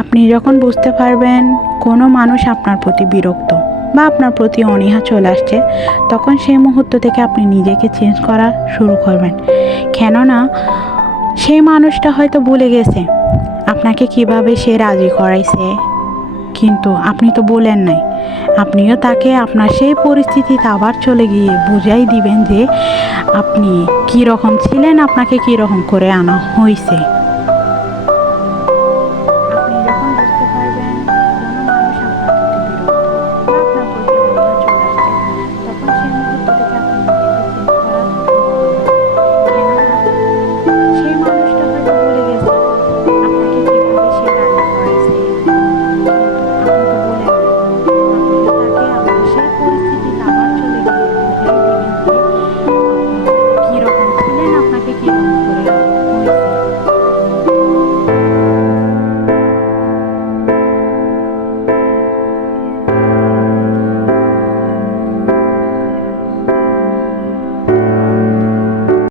আপনি যখন বুঝতে পারবেন কোনো মানুষ আপনার প্রতি বিরক্ত বা আপনার প্রতি অনীহা চলে আসছে, তখন সেই মুহূর্ত থেকে আপনি নিজেকে চেঞ্জ করা শুরু করবেন। কেননা সেই মানুষটা হয়তো ভুলে গেছে আপনাকে কিভাবে সে রাজি করাইছে, কিন্তু আপনি তো বলেন নাই। আপনিও তাকে আপনার সেই পরিস্থিতিতে আবার চলে গিয়ে বুঝাই দিবেন যে আপনি কী রকম ছিলেন, আপনাকে কী রকম করে আনা হয়েছে।